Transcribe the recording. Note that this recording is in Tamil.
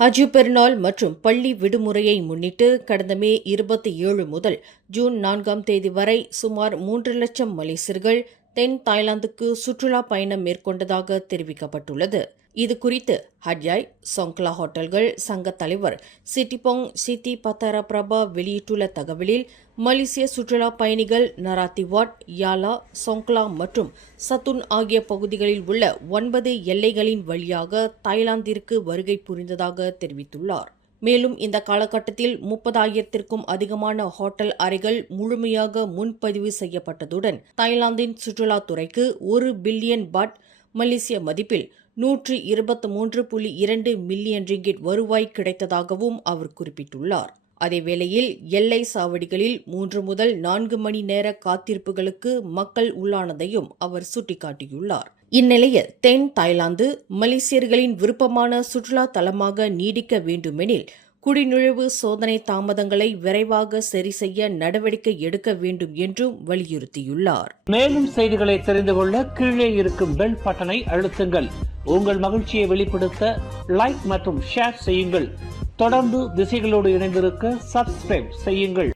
ஹஜ் பெருநாள் மற்றும் பள்ளி விடுமுறையை முன்னிட்டு கடந்த மே 27 முதல் ஜூன் 4ஆம் தேதி வரை சுமார் 3 லட்சம் மலேசியர்கள் தென் தாய்லாந்துக்கு சுற்றுலா பயணம் மேற்கொண்டதாக தெரிவிக்கப்பட்டுள்ளது. இதுகுறித்து ஹட்யாய் சொங்க்லா ஹோட்டல்கள் சங்க தலைவர் சிட்டிபோங் சித்தி பத்தாரா பிரபா வெளியிட்டுள்ள தகவலில், மலேசிய சுற்றுலா பயணிகள் நராத்திவாட், யாலா, சொங்க்லா மற்றும் சத்துன் ஆகிய பகுதிகளில் உள்ள 9 எல்லைகளின் வழியாக தாய்லாந்திற்கு வருகை புரிந்ததாக தெரிவித்துள்ளார். மேலும் இந்த காலகட்டத்தில் 30,000த்திற்கும் அதிகமான ஹோட்டல் அறைகள் முழுமையாக முன்பதிவு செய்யப்பட்டதுடன் தாய்லாந்தின் சுற்றுலாத்துறைக்கு 1 பில்லியன் பாட் மலேசிய மதிப்பில் 123.2 மில்லியன் ரிங்கிட் வருவாய் கிடைத்ததாகவும் அவர் குறிப்பிட்டுள்ளார். அதேவேளையில் எல்லை சாவடிகளில் 3 முதல் 4 மணி நேர காத்திருப்புகளுக்கு மக்கள் உள்ளானதையும் அவர் சுட்டிக்காட்டியுள்ளார். இந்நிலையில் தென் தாய்லாந்து மலேசியர்களின் விருப்பமான சுற்றுலா தலமாக நீடிக்க வேண்டுமெனில் குடிநுழைவு சோதனை தாமதங்களை விரைவாக சரி செய்ய நடவடிக்கை எடுக்க வேண்டும் என்றும் வலியுறுத்தியுள்ளார். மேலும் செய்திகளை தெரிந்து கொள்ள கீழே இருக்கும் பெல் பட்டனை அழுத்துங்கள். உங்கள் மகிழ்ச்சியை வெளிப்படுத்த லைக் மற்றும் ஷேர் செய்யுங்கள். தொடர்ந்து திசைகளோடு இணைந்திருக்க சப்ஸ்கிரைப் செய்யுங்கள்.